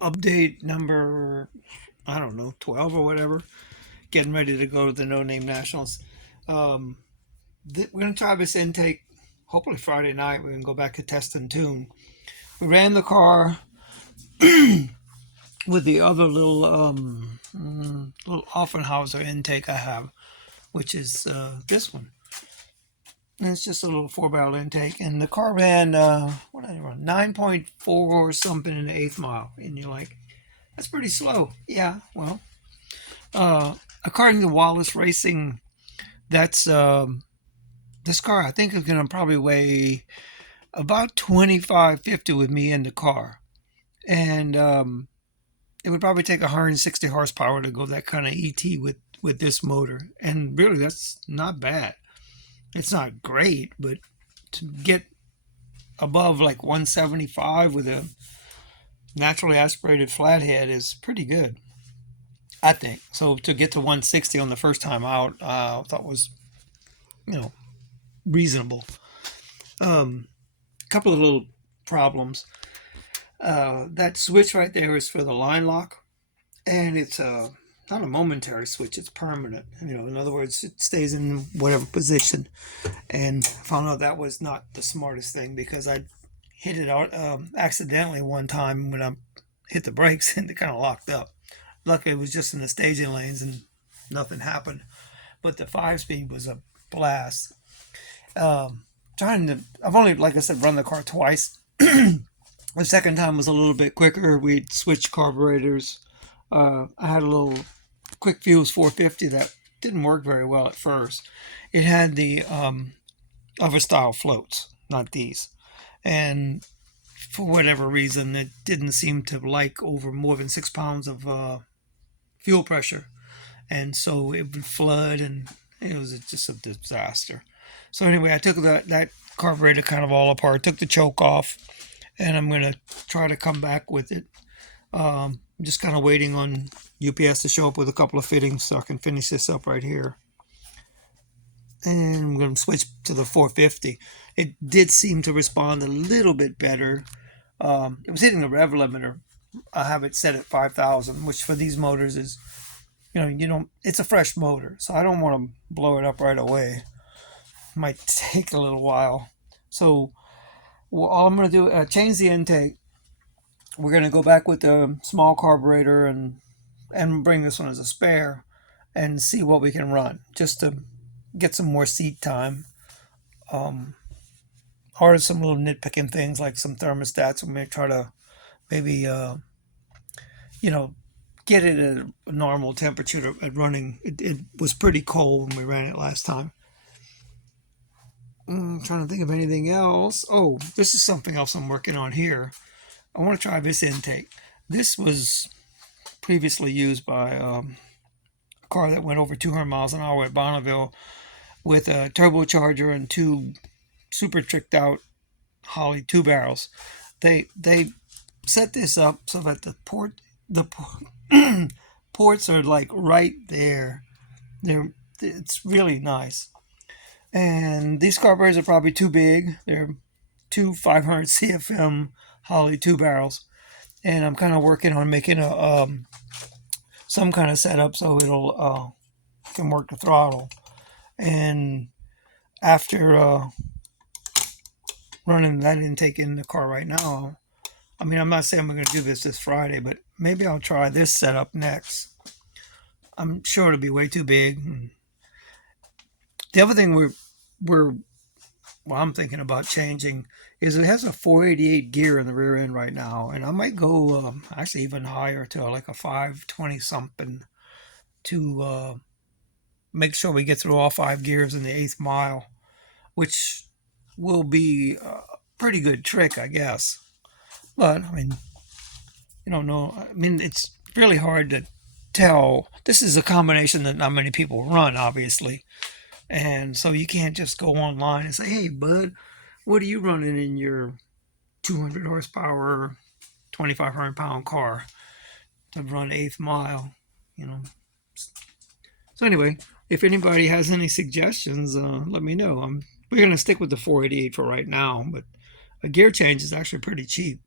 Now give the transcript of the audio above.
update number, I don't know, 12 or whatever. Getting ready to go to the No Name Nationals. Um, we're going to try this intake. Hopefully Friday night we can go back to test and tune. We ran the car with the other little Offenhauser intake I have, which is this one. And it's just a little 4 barrel intake, and the car ran what did I run 9.4 or something in the eighth mile, and you're like, that's pretty slow. Yeah, well, uh, according to Wallace Racing, that's this car I think is going to probably weigh about 25-50 with me in the car, and it would probably take 160 horsepower to go that kind of ET with this motor, and really that's not bad. It's not great, but to get above like 175 with a naturally aspirated flathead is pretty good, I think. So to get to 160 on the first time out, I thought was, you know, reasonable. A couple of little problems. That switch right there is for the line lock, and it's not a momentary switch; it's permanent. In other words, it stays in whatever position. And I found out that was not the smartest thing because I hit it out accidentally one time when I hit the brakes and it kind of locked up. Luckily, it was just in the staging lanes and nothing happened. But the 5-speed was a blast. I've only, like I said, run the car twice. The second time was a little bit quicker. We'd switched carburetors. I had a little quick fuse 450 that didn't work very well at first. It had the other style floats, not these. And for whatever reason, it didn't seem to like over more than 6 pounds of fuel pressure. And so it would flood, and it was just a disaster. So anyway, I took that carburetor kind of all apart, took the choke off, and I'm going to try to come back with it. I'm just kind of waiting on UPS to show up with a couple of fittings so I can finish this up right here. And I'm going to switch to the 450. It did seem to respond a little bit better. It was hitting the rev limiter. I have it set at 5,000, which for these motors is, it's a fresh motor, so I don't want to blow it up right away. It might take a little while. So all I'm going to do, change the intake. We're going to go back with the small carburetor and bring this one as a spare and see what we can run, just to get some more seat time. Order some little nitpicking things like some thermostats. We may try to maybe, get it at a normal temperature at running. It was pretty cold when we ran it last time. I'm trying to think of anything else. Oh, this is something else I'm working on here. I want to try this intake. This was previously used by a car that went over 200 miles an hour at Bonneville with a turbocharger and two super tricked out Holley 2 barrels. They set this up so that the ports are like right there. It's really nice. And these carburetors are probably too big. They're two 500 CFM Holley 2 barrels, and I'm kind of working on making a some kind of setup so it'll can work the throttle. And after running that intake in the car right now, I mean, I'm not saying I'm going to do this Friday, but maybe I'll try this setup next. I'm sure it'll be way too big. The other thing I'm thinking about changing is it has a 488 gear in the rear end right now, and I might go actually even higher to like a 520 something to make sure we get through all 5 gears in the eighth mile, which will be a pretty good trick, I guess. But I mean, you don't know. I mean, it's really hard to tell. This is a combination that not many people run, obviously. And so you can't just go online and say, hey, bud, what are you running in your 200 horsepower, 2,500 pound car to run eighth mile, So anyway, if anybody has any suggestions, let me know. We're going to stick with the 488 for right now, but a gear change is actually pretty cheap.